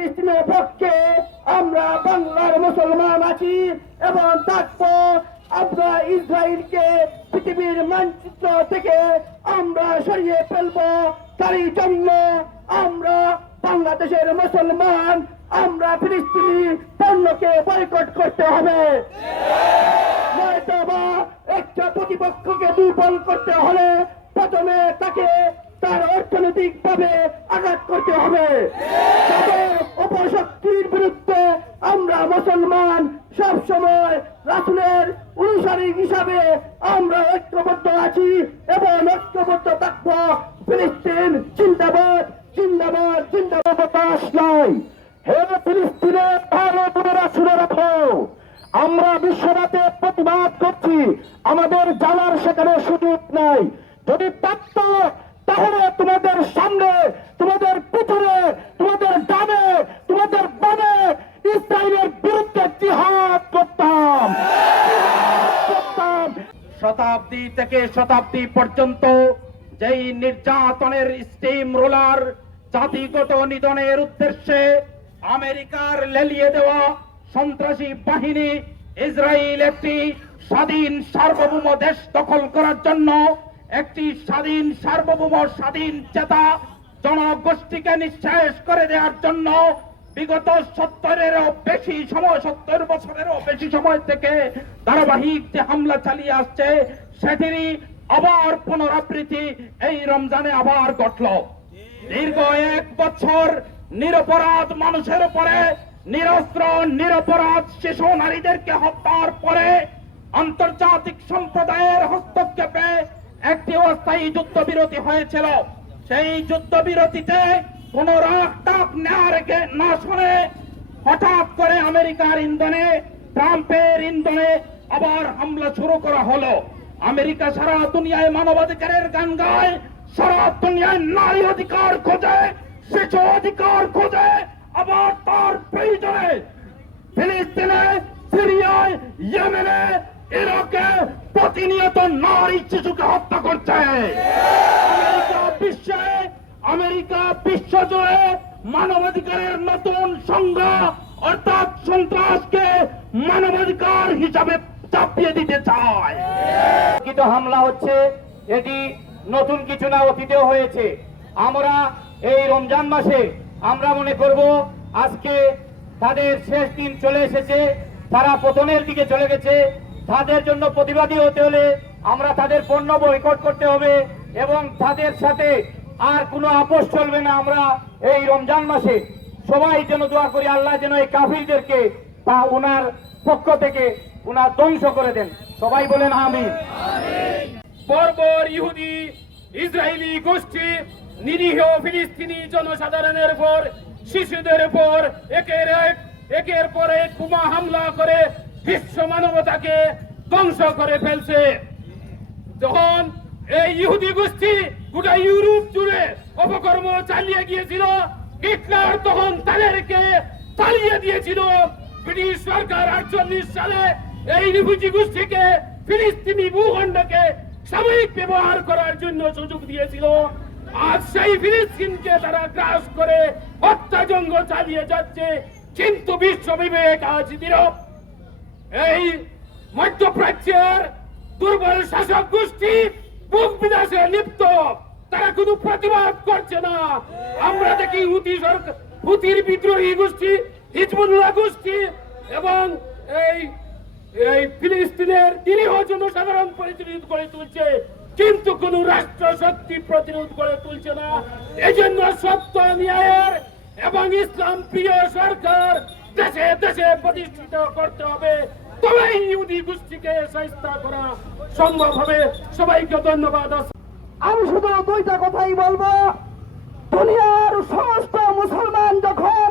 ফিলিস্তিনের পক্ষে আমরা বাংলার মুসলমান আছি এবং থাকব আমরা ইসরায়েলকে পৃথিবীর মানচিত্র থেকে আমরা সরিয়ে ফেলব। তারই জন্য আমরা বাংলাদেশের মুসলমান, আমরা ফিলিস্তিনি পণ্যকে বয়কট করতে হবে। নয়তো বা একটা প্রতিপক্ষকে দুর্বল করতে হলে প্রথমে তাকে তার অর্থনৈতিক ভাবে আঘাত করতে হবে। অপশক্তির বিরুদ্ধে আমরা মুসলমান সব সময় রাসুলের অনুসারী হিসাবে আমরা ঐক্যবদ্ধ আছি এবং ঐক্যবদ্ধ থাকব। ফিলিস্তিন জিন্দাবাদ জিন্দাবাদ জিন্দাবাদ নাই হে ফিলিস্তিনের ভালো বোনেরা শুনে রাখো, আমরা বিশ্বরাতে প্রতিবাদ করছি। আমাদের জানার সেখানে সুযোগ নাই। যদি থাকত, তাহলে তোমাদের সামনে, তোমাদের পিছনে তোমাদের ডানে তোমাদের বামে ইসরায়েলের বিরুদ্ধে জিহাদ করতাম জিহাদ করতাম শতাব্দী থেকে শতাব্দী পর্যন্ত যেই নির্যাতনের স্টিম রোলার জাতিগত নিধনের উদ্দেশ্যে আমেরিকার লেলিয়ে দেওয়া সন্ত্রাসী বাহিনী ইসরায়েল একটি স্বাধীন সার্বভৌম দেশ দখল করার জন্য একটি স্বাধীন সার্বভৌম স্বাধীন চেতা জনগোষ্ঠীকে নিঃশেষ করে দেওয়ার জন্য বিগত সত্তরেরও বেশি সময়, সত্তর বছরেরও বেশি সময় থেকে ধারাবাহিক যে হামলা চালিয়ে আসছে সেটিরই আবার পুনরাবৃত্তি, এই রমজানে আবার ঘটল। দীর্ঘ এক বছর নিরপরাধ মানুষের উপরে, নিরস্ত্র, নিরপরাধ শিশু নারীদেরকে হত্যার পরে আন্তর্জাতিক সম্প্রদায়ের হস্তক্ষেপে একটি অস্থায়ী যুদ্ধবিরতি হয়েছিল। সেই যুদ্ধবিরতিতে কোন রাগ টাক না না শুনে হঠাৎ করে আমেরিকার ইন্ধনে, ট্রাম্পের ইন্ধনে আবার হামলা শুরু করা হলো। আমেরিকা সারা দুনিয়ায় মানবাধিকারের গান গায় সারা দুনিয়ায় নারী অধিকার খোঁজে, শিশু অধিকার খোঁজে, আবার তার প্রয়োজনে ফিলিস্তিনে, সিরিয়ায়, ইয়েমেনে, ইরাকে প্রতিনিয়ত নারী শিশুকে হত্যা করছে। আমেরিকা বিশ্ব জুড়ে মানবাধিকারের নতুন সংজ্ঞা অর্থাৎ সন্ত্রাসকে মানবাধিকার হিসাবে চাপিয়ে দিতে চায়। কিন্তু হামলা হচ্ছে, এটি নতুন কিছু না, অতীতেও হয়েছে। আমরা এই রমজান মাসে আমরা মনে করব, আজকে তাদের শেষ দিন চলে এসেছে, তারা পতনের দিকে চলে গেছে। তাদের জন্য প্রতিবাদী হতে হলে আমরা তাদের পণ্য বয়কট করতে হবে এবং তাদের সাথে আর কোনো আপোষ চলবে না আমরা এই রমজান মাসে। সবাই যেন দোয়া করি, আল্লাহ যেন এই কাফিরদেরকে তা ওনার পক্ষ থেকে ওনার ধ্বংস করে দেন। সবাই বলেন আমি বর্বর ইহুদি ইসরায়েলি গোষ্ঠী, নিরীহ ফিলিস্তিনি জনসাধারণের উপর, শিশুদের উপর একের এক, একের পর এক বোমা হামলা করে বিশ্ব মানবতাকে ধ্বংস করে ফেলছে। যখন এই ইহুদি গোষ্ঠী গোটা ইউরোপ জুড়ে অপকর্ম চালিয়ে গিয়েছিল। হিটলার তখন তাদেরকে চালিয়ে দিয়েছিল। ব্রিটিশ সরকার আটচল্লিশ সালে এই রিফিউজি গোষ্ঠীকে ফিলিস্তিনি ভূখণ্ডকে সাময়িক ব্যবহার করার জন্য সুযোগ দিয়েছিল। আজ সেই ফিলিস্তিনকে তারা গ্রাস করে হত্যাযজ্ঞ চালিয়ে যাচ্ছে। কিন্তু বিশ্ব বিবেক আজ নীরব। এই মধ্যপ্রাচ্যের দুর্বল শাসক গোষ্ঠী বুক লিপ্ত। তারা কোনো প্রতিবাদ করছে না। আমরা দেখি হুতি সরকার হুতির বিদ্রোহী গোষ্ঠী, হিজবুল্লাহ গোষ্ঠী এবং এই এই ফিলিস্তিনের নিরীহ জনসাধারণ প্রতিরোধ করে তুলছে। কিন্তু কোন রাষ্ট্র শক্তি প্রতিরোধ করে তুলছে না। এজন্য সত্য ন্যায়ের এবং ইসলাম প্রিয় সরকার দেশে দেশে প্রতিষ্ঠিত করতে হবে। তবেই ইহুদি গোষ্ঠীকে চেষ্টা করা সম্ভব হবে সবাইকে ধন্যবাদ আমি শুধু দুইটা কথাই বলব। দুনিয়ার সমস্ত মুসলমান যখন,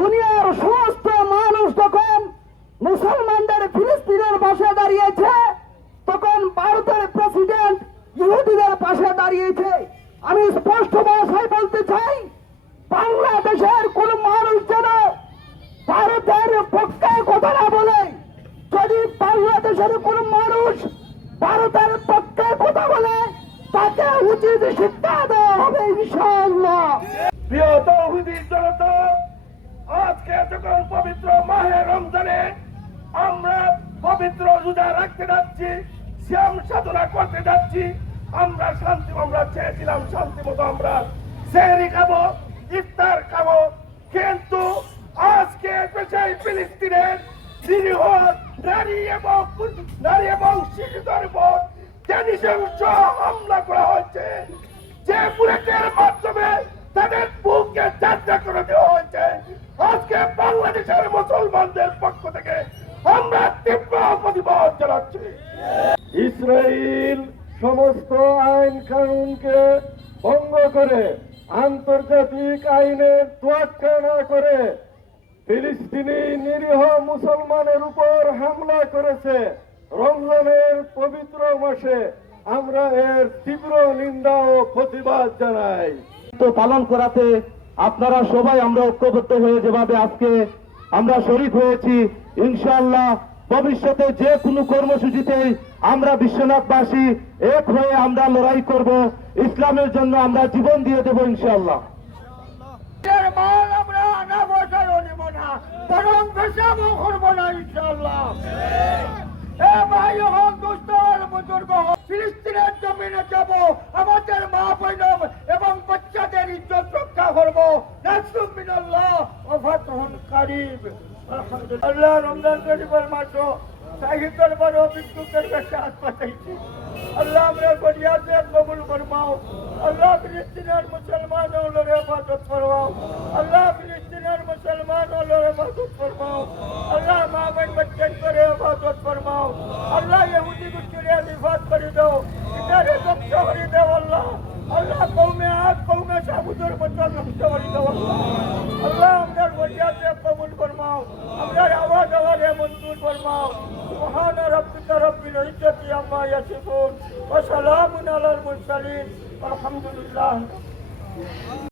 দুনিয়ার সমস্ত মানুষ যখন মুসলমানদের ফিলিস্তিনের পাশে দাঁড়িয়েছে, তখন ভারতের প্রেসিডেন্ট ইহুদিদের পাশে দাঁড়িয়েছে। আমি স্পষ্ট ভাষায় বলতে চাই, বাংলাদেশের কোন মানুষ যেন ভারতের পক্ষে কথা না বলে, যদি বাংলাদেশের কোন উচিত শিক্ষা হবে, ইনশাআল্লাহ। প্রিয় তৌহিদি জনতা এখন পবিত্র মাহে রমজানে আমরা পবিত্র রোজা রাখতে যাচ্ছি, শ্যাম সাধনা করতে যাচ্ছি। আমরা শান্তি আমরা চেয়েছিলাম, শান্তি মতো আমরা সেহরি খাব, ইফতার খাব। কিন্তু আজকে সেই ফিলিস্তিনের নিরীহ নারী এবং নারী এবং শিশুদের উপর যে নৃশংস হামলা করা সমস্ত আইন কানুনকে ভঙ্গ করে, আন্তর্জাতিক আইনের তোয়াক্কা না করে, ফিলিস্তিনি নিরীহ মুসলমানের উপর হামলা করেছে রমজানের পবিত্র মাসে। আমরা এর তীব্র নিন্দা ও প্রতিবাদ জানাই। তো পালন করাতে আপনারা সবাই আমরা ঐক্যবদ্ধ হয়ে যেভাবে আজকে আমরা শরীক হয়েছি, ইনশাআল্লাহ ভবিষ্যতে যে কোনো কর্মসূচিতে আমরা বিশ্বনাথবাসী এক হয়ে আমরা লড়াই করব, ইসলামের জন্য আমরা জীবন দিয়ে দেবো ইনশাআল্লাহ। এর আমরা না, বরং বেশাবো করব না ইনশাল্লাহ আল্লাহ রমজান শরীফের মাত্র সাহিত্যের বড় বিদ্যুতের কাছে হাত পাঠাইছি আল্লাহ আমরা গরিয়াতে কবুল করবাও আল্লাহ ফিলিস্তিনের মুসলমান হলোর হেফাজত করবাও আল্লাহ ফিলিস্তিনের মুসলমান হলোর হেফাজত ফরমাও আল্লাহ মা বোন বচ্চন করে হেফাজত ফরমাও আল্লাহ ইহুদি গুচ্ছুরে হিফাজ করে দাও ইটারে ধ্বংস করে দাও আল্লাহ আল্লাহ কৌমে আজ কৌমে সাবুদের মতো ধ্বংস করে দাও আল্লাহ আল্লাহ আমরা গরিয়াতে কবুল ফরমাও আল্লাহর আওয়াজ আওয়াজে মঞ্জুর ফরমাও। সুবহান রাব্বিকা রাব্বিল ইজ্জাতি আম্মা ইয়াসিফুন ওয়া সালামুন আলাল মুরসালিন। আলহামদুলিল্লাহ।